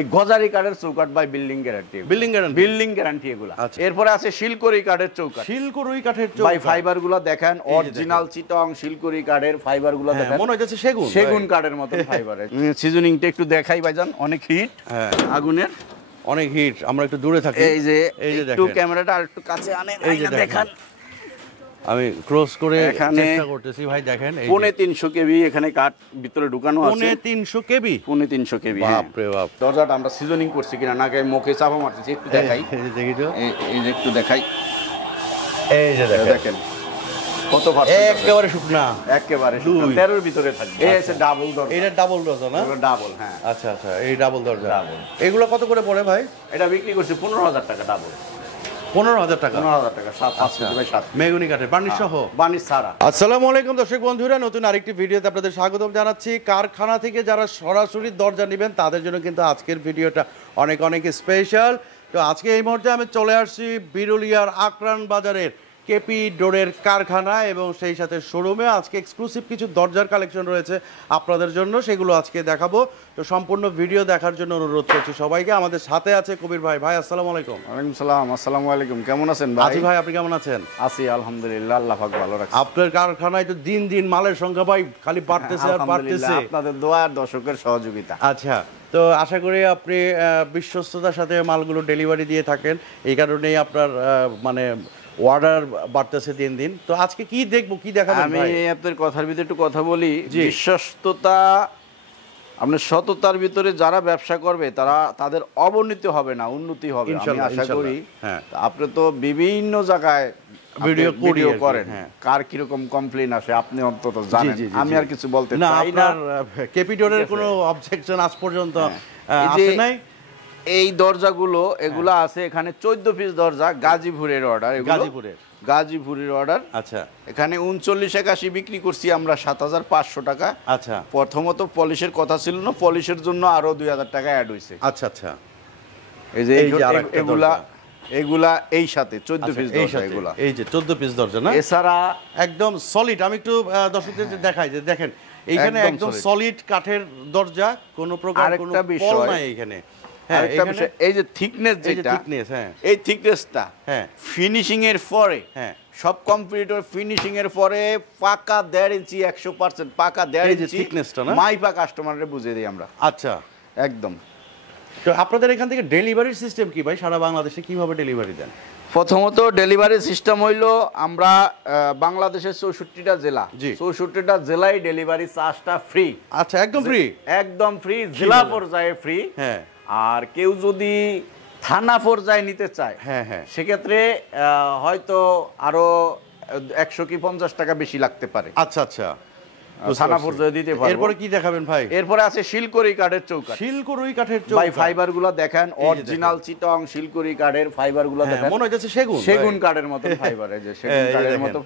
এই গজারি কাঠের চৌকাঠ by building guarantee, building guarantee এগুলা। এরপরে আছে শিলকড়ি কাঠের চৌকাঠ, শিলকড়ি কাঠের চৌকাঠ বাই ফাইবার গুলো দেখেন অরিজিনাল চিটং শিলকড়ি কাঠের ফাইবার গুলো দেখেন, মনে হচ্ছে সেগুন সেগুন কাঠের মতো ফাইবারের। সিজনিংটা একটু দেখাই ভাইজান, অনেক হিট, আগুনের অনেক হিট। আমরা একটু দূরে থাকি, এই যে একটু ক্যামেরাটা আর একটু কাছে আনেন, এই যে দেখেন আমি ক্রস করে চেষ্টা করতেছি ভাই, দেখেন 350 কেবি এখানে কাঠ ভিতরে ঢুকানো আছে। 350 কেবি, 350 কেবি। বাপ রে বাপ। দরজাটা আমরা সিজনিং করছি কিনা নাকি মুখে চাপা মারতেছি, একটু দেখাই, এই যে দেখি তো, এই যে একটু দেখাই, এই যে দেখেন কত পার্সেন্ট, একেবারে শুকনা, একেবারে 13 এর ভিতরে থাকবে। এই আছে ডাবল দরজা, এটা ডাবল দরজা না? ডাবল, হ্যাঁ। আচ্ছা আচ্ছা, এই ডাবল দরজা। এগুলো কত করে পড়ে ভাই? এটা বিক্রি করছি 15000 টাকা ডাবল। 15000 টাকা, 15000 টাকা, 7 মেহগনি কাঠের বার্নিশ সহ, বার্নিশ ছাড়া। আসসালামু আলাইকুম দর্শক বন্ধুরা, নতুন আরেকটি ভিডিওতে আপনাদের স্বাগতম জানাচ্ছি। কারখানা থেকে যারা সরাসরি দরজা নেবেন তাদের জন্য কিন্তু আজকের ভিডিওটা অনেক অনেক স্পেশাল। তো আজকে এই মুহূর্তে আমি চলে আসছি বিরুলিয়ার আকরান বাজারের কেপি ডোরের কারখানা এবং সেই সাথে শোরুমে। আজকে এক্সক্লুসিভ কিছু দরজার কালেকশন রয়েছে আপনাদের জন্য, সেগুলো আজকে দেখাবো। তো সম্পূর্ণ ভিডিও দেখার জন্য অনুরোধ করছি সবাইকে। আমাদের সাথে আছে কবির ভাই। ভাই আসসালামু আলাইকুম। ওয়ালাইকুম সালাম। আসসালামু আলাইকুম, কেমন আছেন ভাই? আজি ভাই, আপনি কেমন আছেন? আছি আলহামদুলিল্লাহ, আল্লাহ পাক ভালো রাখছে। আপনার কারখানায় তো দিন দিন মালের সংখ্যা ভাই খালি বাড়তেছে আর বাড়তেছে, আপনাদের দোয়া আর দর্শকের সহযোগিতা। আচ্ছা, তো আশা করি আপনি বিশ্বস্ততার সাথে মালগুলো ডেলিভারি দিয়ে থাকেন, এই কারণেই আপনার মানে অর্ডার বাড়তেছে দিন দিন। তো আজকে কি দেখবো, কি দেখাবেন? আমি আপনার কথার ভিতরে একটু কথা বলি। বিশ্বস্ততা, আপনার সততার ভিতরে যারা ব্যবসা করবে তাদের অবনতি হবে না, উন্নতি হবে আমি আশা করি। আপনি তো বিভিন্ন জায়গায় ভিডিও করেন, কার কিরকম কমপ্লেইন আসে আপনি অন্তত জানেন, আমি আর কিছু বলতে চাই না। কেপি ডোরের কোনো অবজেকশন আজ পর্যন্ত আসে নাই। এই দরজাগুলো এগুলা আছে এখানে 14 পিস দরজা, গাজীপুরের অর্ডার, গাজীপুরের অর্ডার। আচ্ছা, এখানে 3981 বিক্রি করছি আমরা 7500 টাকা। আচ্ছা, প্রথমত পলিশের কথা ছিল না, পলিশের জন্য আরো 2000 টাকা অ্যাড হইছে। আচ্ছা আচ্ছা, এই যে এগুলা এই সাথে 14 পিস দরজা, এগুলা এই যে 14 পিস দরজা না, এছাড়া একদম সলিড। আমি একটু দর্শকদের দেখাই যে দেখেন এইখানে একদম সলিড কাঠের দরজা, কোনো প্রকার কোনো পল নাই এইখানে। এই যে থিকনেস, যেটা এই থিকনেসটা ফিনিশিং এর পরে, সব কমপ্লিট ফিনিশিং এর পরে পাকা 1.5 ইঞ্চি 100% পাকা 1.5 ইঞ্চি থিকনেসটা না, মাইপা কাস্টমাররে বুঝিয়ে দিই আমরা। আচ্ছা, একদম। তো আপনাদের এখান থেকে ডেলিভারির সিস্টেম কি ভাই? সারা বাংলাদেশে কিভাবে ডেলিভারি দেন? প্রথমত ডেলিভারি সিস্টেম হইলো আমরা বাংলাদেশের 64টা জেলা, 64টা জেলায় ডেলিভারি চার্জটা ফ্রি। আচ্ছা, একদম ফ্রি, একদম ফ্রি, জেলা পর্যায়ে ফ্রি। হ্যাঁ, আর কেউ যদি থানা পর্যায়ে নিতে চায়, সেক্ষেত্রে হয়তো আরো 100 কি 50 টাকা বেশি লাগতে পারে। আচ্ছা আচ্ছা, থানা পর্যায়ে দিতে পারবো। এরপরে কি দেখাবেন ভাই? এরপরে আছে শিলকড়ি কাঠের চৌকাঠ, শিলকড়ি কাঠের চৌকাঠ ভাই ফাইবার গুলো দেখেন অরিজিনাল চিটং শিলকড়ি কাঠের ফাইবার গুলো দেখেন, মনে হচ্ছে সেগুন কাঠের মতো ফাইবার, এই যে সেগুন কাঠের মতো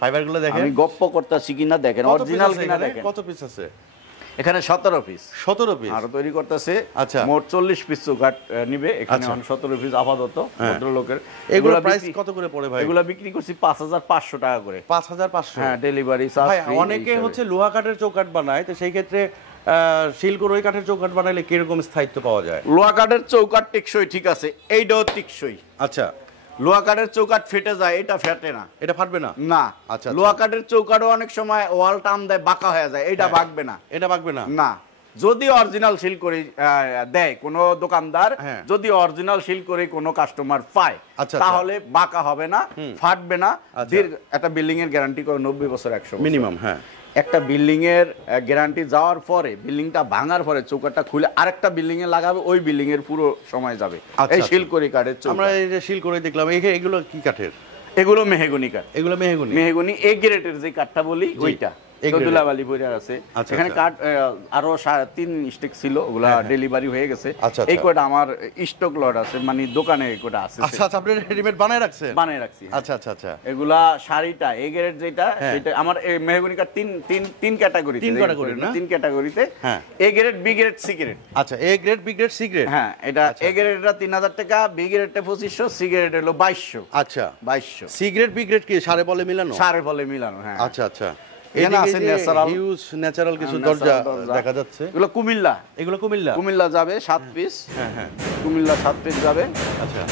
ফাইবার গুলো দেখেন। আমি গপ্প করতেছি কিনা দেখেন, অরিজিনাল কিনা দেখেন। কত পিস আছে এখানে? 17 পিস। 17 পিস আরো তৈরি করতেছে। আচ্ছা, মোট 40 পিস চৌকাঠ নিবে এখানে, 17 পিস আপাতত ভদ্রলোকের। এগুলা প্রাইস কত করে পড়ে ভাই? এগুলা বিক্রি করছি 5500 টাকা করে। 5500? হ্যাঁ, ডেলিভারি চার্জ ফ্রি। অনেকে হচ্ছে লোহা কাঠের চৌকাঠ বানায়, তো সেই ক্ষেত্রে শিলকড়ি কাঠের চৌকাঠ বানাইলে কিরকম স্থায়িত্ব পাওয়া যায়? লোহা কাঠের চৌকাঠ টেকসই, ঠিক আছে, এইটাও টেকসই। আচ্ছা, লোহা কাঠের চৌকাঠ ফেটে যায়, এটা ফেটে না, এটা ফাটবে না না। আচ্ছা, লোহা কাঠের চৌকাঠও অনেক সময় ওয়াল টান দেয়, বাঁকা হয়ে যায়, এটা বাঁকবে না, এটা বাঁকবে না, না। যদি অরিজিনাল শিলকড়ি দেয় কোনো দোকানদার, যদি অরিজিনাল শিলকড়ি কোনো কাস্টমার পায়, তাহলে বাঁকা হবে না, ফাটবে না। একটা বিল্ডিং এর গ্যারান্টি করে 90 বছর 100 মিনিমাম। হ্যাঁ, একটা বিল্ডিং এর গ্যারান্টি যাওয়ার পরে, বিল্ডিংটা ভাঙার পরে চৌকাঠটা খুলে আরেকটা বিল্ডিং এ লাগাবে, ওই বিল্ডিং এর পুরো সময় যাবে। এই শিলকড়ি কাঠের চৌকাঠ। আমরা এই যে শিলকড়ি দেখলাম, এগুলো কি কাঠের? এগুলো মেহগনি কাঠ। এগুলো মেহগনি এ গ্রেডের যে কাঠটা বলি ওইটা। দোলাবালি পরে আছে এখানে কাঠ আরো 3.5 স্টিক ছিল, ওগুলা ডেলিভারি হয়ে গেছে। এই কোটা আমার স্টক লট আছে, মানে দোকানে এই কোটা আছে। আচ্ছা আচ্ছা, আপনি রেডিমেড বানায় রাখছেন? বানায় রাখছি। আচ্ছা আচ্ছা আচ্ছা, এগুলা শাড়িটা এ গ্রেড যেটা, সেটা আমার এই মেহগনি কাঠ তিন ক্যাটাগরি, তিন ক্যাটাগরিতে। A grade, B grade, C grade. আচ্ছা, A grade, B grade, C grade. হ্যাঁ, এটা এ গ্রেডটা 3000 টাকা, বি গ্রেডটা 2500, সি গ্রেড হলো 2200। আচ্ছা, 2200। সি গ্রেড, বি গ্রেড কি সারে বলে মিলানো? সারে বলে মিলানো, হ্যাঁ। আচ্ছা আচ্ছা, এখানে আছে ন্যাচারাল হিউজ ন্যাচারাল কিছু দরজা দেখা যাচ্ছে। এগুলো কুমিল্লা, এগুলো কুমিল্লা? কুমিল্লা যাবে 7 পিস। হ্যাঁ হ্যাঁ, কুমিল্লা 7 পিস যাবে। আচ্ছা,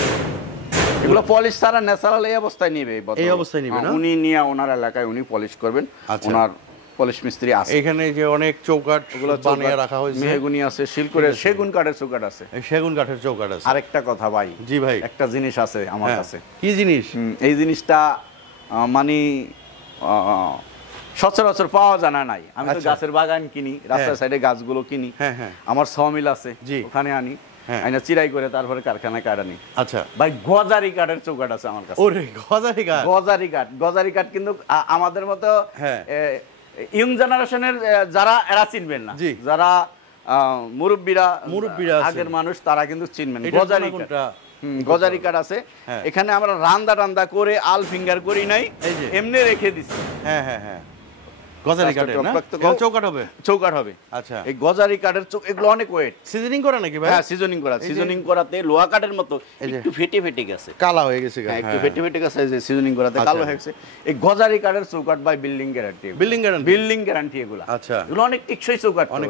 এগুলো পলিশ ছাড়া ন্যাচারাল এই অবস্থায় নিবে। এই অবস্থায় নিবে না? উনি নিয়ে ওনার এলাকায় উনি পলিশ করবেন। আচ্ছা। ওনার পলিশ মিস্ত্রি আছে। এখানে যে অনেক চৌকাঠ ওগুলো বানিয়ে রাখা হয়েছে, মেহগনি আছে, শিলকড়ের সেগুন কাঠের চৌকাঠ আছে। এই সেগুন কাঠের চৌকাঠ আছে। আরেকটা কথা ভাই, জি ভাই, একটা জিনিস আছে আমার কাছে। কি জিনিস? এই জিনিসটা মানে সচরাচর পাওয়া জানা নাই। আমি তো গাছের বাগান কিনি, রাস্তার সাইডে গাছগুলো কিনি। হ্যাঁ হ্যাঁ, আমার সমিল আছে, জি, ওখানে আনি, হ্যাঁ, আইনা চিরাই করে তারপরে কারখানায় কাঠ আনি। আচ্ছা ভাই গজারি কাঠের চৌকাঠ আছে আমার কাছে। ওরে গজারি কাঠ! গজারি কাঠ, গজারি কাঠ কিন্তু আমাদের মতো হ্যাঁ ইয়ং জেনারেশনের যারা এরা চিনবেন না, যারা মুরব্বীরা আগের মানুষ তারা কিন্তু চিনবেন। গজারি কাঠ, গজারি কাঠ আছে এখানে। আমরা রান্দা টান্দা করে আল ফিঙ্গার করি নাই, এমনি রেখে দিছি। হ্যাঁ হ্যাঁ হ্যাঁ, গজারি কাঠের না চৌকাঠ হবে? চৌকাঠ হবে। আচ্ছা, এই গজারি কাঠের এগুলো অনেক ওয়েট। সিজনিং করা নাকি ভাই? হ্যাঁ, সিজনিং করা। সিজনিং করাতে লোহা কাঠের মতো একটু ফেটে ফেটে গেছে, কালো হয়ে গেছে। হ্যাঁ, একটু ফেটে ফেটে গেছে, যে সিজনিং করাতে কালো হয়ে গেছে। এই গজারি কাঠের চৌকাঠ by building guarantee. Building guarantee? Building guarantee এগুলো। আচ্ছা, এগুলো অনেক টিকসই চৌকাঠ, অনেক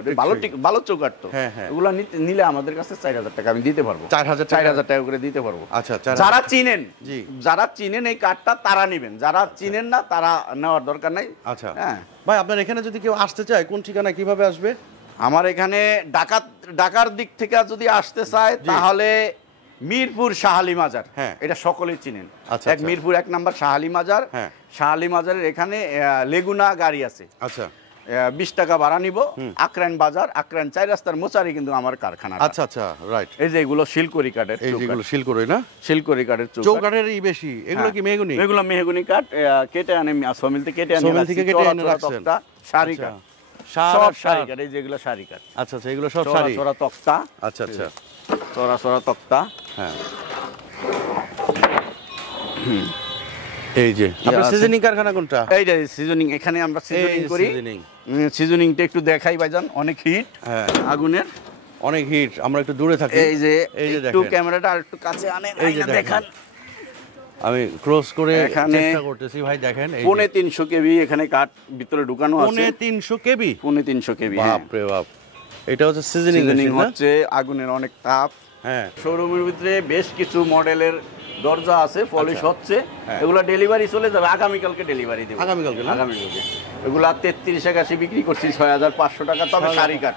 ভালো চৌকাঠ তো। এগুলো নিলে আমাদের কাছে 4000 টাকা আমি দিতে পারবো। 4000 টাকা করে দিতে পারবো। আচ্ছা, যারা চিনেন, জি, যারা চিনেন এই কাঠটা তারা নেবেন, যারা চিনেন না তারা নেওয়ার দরকার নাই। আচ্ছা, হ্যাঁ ভাই, আপনার এখানে যদি কেউ আসতে চায় কোন ঠিকানা কিভাবে আসবে? আমার এখানে ঢাকার দিক থেকে যদি আসতে চায় তাহলে মিরপুর শাহালি মাজার, হ্যাঁ, এটা সকলেই চিনেন। এক মিরপুর 1 নাম্বার শাহালি মাজার। শাহালি মাজারের এখানে লেগুনা গাড়ি আছে। আচ্ছা, 20 টাকা ভাড়া নিব। আকরান বাজার, আকরান 4 রাস্তার মোচারি কিন্তু আমার কারখানা। আচ্ছা আচ্ছা, রাইট। এই যে এগুলো শিলকড়ি কাঠের, এই যেগুলো শিলকড়ি না, শিলকড়ি কাঠের চৌকাঠেরই বেশি। এগুলো কি মেহগনি? এগুলো মেহগনি কাঠ, কেটে আনে সমিল থেকে, কেটে আনে রাখছেন। শাড়ি কাঠ, সব শাড়ি কাঠ। এই যেগুলো শাড়ি কাঠ। আচ্ছা আচ্ছা, এগুলো সব শাড়ি, চড়া তক্তা। আচ্ছা আচ্ছা, চড়া তক্তা। হ্যাঁ, এই যে আপনার সিজনিং কারখানা কোনটা? এইটা সিজনিং। এখানে আমরা সিজনিং করি। সিজনিংটা একটু দেখাই ভাইজান, অনেক হিট। হ্যাঁ, আগুনের অনেক হিট। আমরা একটু দূরে থাকি। এই যে একটু ক্যামেরাটা আর একটু কাছে আনে, এই যে দেখেন। আমি ক্রস করে চেষ্টা করতেছি ভাই, দেখেন। 350 কেবি এখানে কাঠ ভিতরে ঢুকানো আছে। 350 কেবি? 350 কেবি। বাপ রে বাপ, এটা হচ্ছে সিজনিং হচ্ছে আগুনের অনেক তাপ। হ্যাঁ, শোরুমের ভিতরে বেশ কিছু মডেলের দরজা আছে, পলিশ হচ্ছে। এগুলো ডেলিভারি চলে যাবে, আগামীকালকে ডেলিভারি দেব। আগামীকালকে? আগামীকালকে। এগুলা 3381 বিক্রি করছি 6500 টাকা। তবে শাড়ি কাঠ,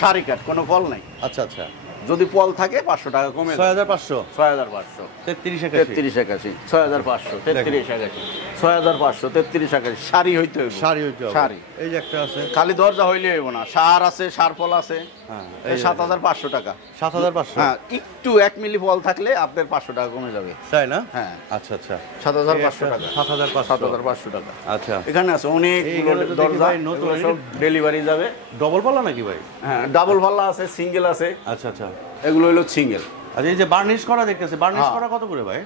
শাড়ি কাঠ, কোনো ফল নাই। আচ্ছা আচ্ছা, যদি ফল থাকে 500 টাকা কমে। 6500, 6500, 3381, 6500, 3381, 6500, 3381। শাড়ি হইতে হবে, শাড়ি। এই যে একটা আছে, খালি দরজা হইলে হইব না, সার আছে, সার ফল আছে। হ্যাঁ, 7500 টাকা। 7500? হ্যাঁ, একটু 1 মিলি ফল থাকলে আপনার 500 টাকা কমে যাবে। তাই না? হ্যাঁ, আচ্ছা আচ্ছা, 7500 টাকা। 7500 টাকা। আচ্ছা, এখানে আছে অনেক দরজা, নতুন সব ডেলিভারি যাবে। ডবল পাল্লা নাকি ভাই? হ্যাঁ, ডাবল পাল্লা আছে, সিঙ্গেল আছে। আচ্ছা আচ্ছা, এগুলো হলো সিঙ্গেল। আচ্ছা, এই যে বার্নিশ করা দেখতেছে, বার্নিশ করা কত করে ভাই?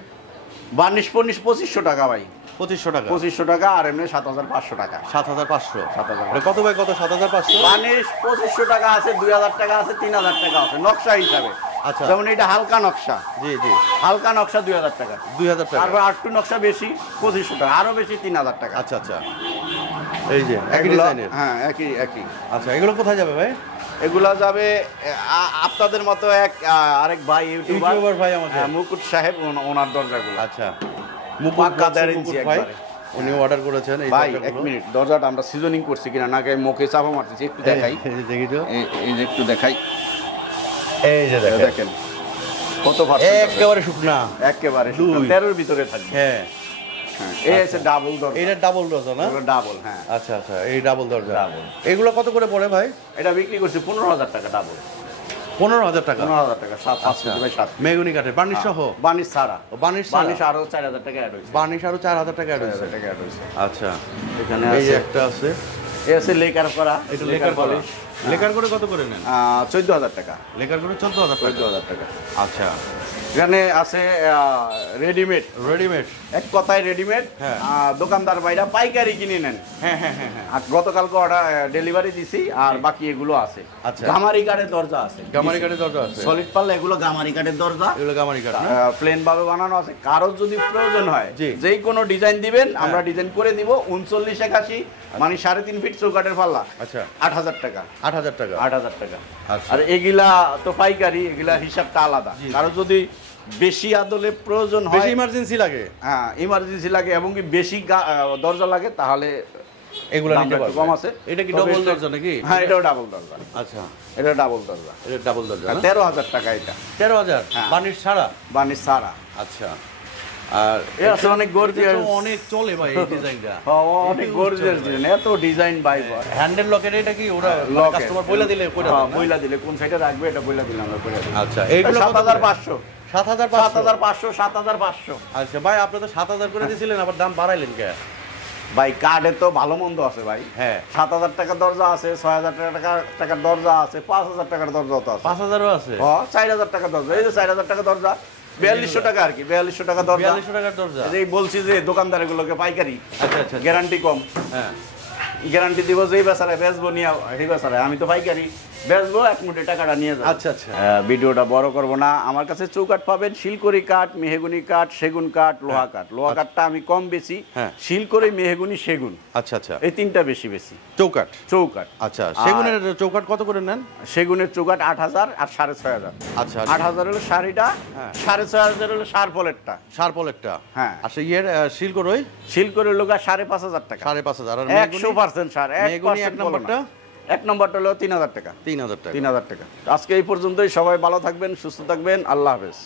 বার্নিশ 2500 টাকা ভাই। 2500 টাকা? 2500 টাকা। আর এমনি 7500 টাকা। 7500? কত ভাই, কত? 7500? বার্নিশ 2500 টাকা আছে, 2000 টাকা আছে, 3000 টাকা আছে, নকশা হিসাবে। আচ্ছা, যেমন এটা হালকা নকশা। জি জি, হালকা নকশা 2000 টাকা। 2000 টাকা। তারপর আরেকটু নকশা বেশি 2500 টাকা, আরো বেশি 3000 টাকা। আচ্ছা আচ্ছা, এই যে একই ডিজাইনের? হ্যাঁ, একই। আচ্ছা, এগুলো কোথায় যাবে ভাই? এগুলা যাবে আপনাদের মতো আরেক ভাই, ইউটিউবার ভাই আমাদের, মুকুট সাহেব, ওনার দরজাগুলো। আচ্ছা, মুকুট ভাই, উনি অর্ডার করেছেন এই ভাই। 1 মিনিট, দরজাটা আমরা সিজনিং করছি কিনা নাকি মুখে চাপা মারতেছি একটু দেখাই। দেখি তো, এই যে একটু দেখাই। এই যে দেখেন কত পার্সেন্ট, একেবারে শুকনা, একেবারে 13 ভিতরে থাকবে। হ্যাঁ, এই আছে ডাবল দরজা। এটা ডাবল দরজা না? ডাবল, হ্যাঁ। আচ্ছা আচ্ছা, এই ডাবল দরজা। এগুলো কত করে পড়ে ভাই? এটা বিক্রি করছি 15000 টাকা ডাবল। 15000 টাকা? 15000 টাকা। 7 মেহগনি কাঠের, বার্নিশ সহ? বার্নিশ ছাড়া। বার্নিশ আরো 4000 টাকা অ্যাড হইছে। বার্নিশ আরো 4000 টাকা অ্যাড হইছে। আচ্ছা, এখানে এই যে একটা আছে, এই আছে লেকার করা। এটা লেকার পলিশ। লেকার করে কত করে নেন? 14000 টাকা। লেকার করে 14000 টাকা। 14000 টাকা। আচ্ছা, এখানে আছে রেডিমেড। রেডিমেড, এক কথায় রেডিমেড। হ্যাঁ। দোকানদার ভাইরা পাইকারি কিনে নেন। হ্যাঁ হ্যাঁ হ্যাঁ হ্যাঁ। আর গতকালকে অর্ডার ডেলিভারি দিছি, আর বাকি এগুলো আছে। আচ্ছা। গামারি কাঠের দরজা আছে, গামারি কাঠের দরজা আছে, সলিড পাল্লা, এগুলো গামারি কাঠের দরজা। এগুলো গামারি কাঠ না? প্লেন ভাবে বানানো আছে। কারো যদি প্রয়োজন হয় জি। যেই কোনো ডিজাইন দিবেন, আমরা ডিজাইন করে দিব। 3981 মানে 3.5 ফিট চৌকাঠের পাল্লা। আচ্ছা, 8000 টাকা। 8000 টাকা। 8000 টাকা। আচ্ছা। আর এগুলা তো পাইকারি, এগুলা হিসাবটা আলাদা। জি। কারো যদি বেশি আদলে প্রয়োজন বেশি হয়, ইমার্জেন্সি লাগে, হ্যাঁ ইমার্জেন্সি লাগে এবং কি বেশি দরজা লাগে, তাহলে এগুলো দামটা নিতে একটু পারবে। কম আছে। এটা কি তবে ডবল দরজা নাকি? হ্যাঁ, এটাও ডাবল দরজা। আচ্ছা, এটা ডাবল দরজা। এটা ডাবল দরজা না? 13000 টাকা এটা। 13000 হ্যাঁ। বানিশ ছাড়া? বানিশ সারা। আচ্ছা। আর এ আছে অনেক গর্জিয়াস, এটা তো অনেক চলে ভাই এই ডিজাইনটা। অনেক গর্জিয়াস ডিজাইন, এত ডিজাইন বাই হ্যান্ডেল লকের এটা কি ওরা লকের। কাস্টমার বইলা দিলে কইরা দেন না? বইলা দিলে কোন সাইডে রাখবে এটা বইলা দিলাম আমরা করে দিই। আচ্ছা, এইগুলো 7500। 7500। 7500। আচ্ছা ভাই, আপনি তো 7000 করে দিয়েছিলেন, আবার দাম বাড়াইলেন কে? ভাই কার্ডে তো ভালো মন্দ আছে ভাই। হ্যাঁ। 7000 টাকার দরজা আছে, 6000 টাকার দরজা আছে, 5000 টাকার দরজা তো আছে। 5000ও আছে? 4000 টাকার দরজা। এই যে 4000 টাকা দরজা, 4200 টাকা আর কি, 4200 টাকা দরজা। 4200 টাকার দরজা? এই বলছি যে দোকানদার এগুলোকে পাইকারি, আচ্ছা আচ্ছা। গ্যারান্টি কম। হ্যাঁ। গ্যারান্টি দিব যেই বেচারে বেচবো নিয়ে, এই বেচারে আমি তো পাইকারি বেচবো, এক মুঠে টাকাটা নিয়ে যাবো। আচ্ছা আচ্ছা। ভিডিওটা বড় করব না। আমার কাছে চৌকাঠ পাবেন, শিলকড়ি কাঠ, মেহগুনি কাঠ, সেগুন কাঠ, লোহা কাঠ। লোহা কাঠটা আমি কম বেশি, হ্যাঁ। শিলকড়ি, মেহগুনি, সেগুন, আচ্ছা আচ্ছা। এই তিনটা বেশি বেশি। চৌকাঠ? চৌকাঠ। আচ্ছা, সেগুনের চৌকাঠ কত করে নেন? সেগুনের চৌকাঠ 8000 আর 6500। আচ্ছা। 8000 হলো শাড়িটা, হ্যাঁ। 6500 হলো শারপলেরটা। শারপলেরটা? হ্যাঁ। আর সেই ইয়ের শিলকড়ই? শিলকড়ির লোক 5500 টাকা। 5500। আর 100% সার। মেহগুনি এক নম্বরটা? এক নম্বরটা হলো 3000 টাকা। 3000 টাকা। 3000 টাকা। আজকে এই পর্যন্তই। সবাই ভালো থাকবেন, সুস্থ থাকবেন। আল্লাহ হাফেজ।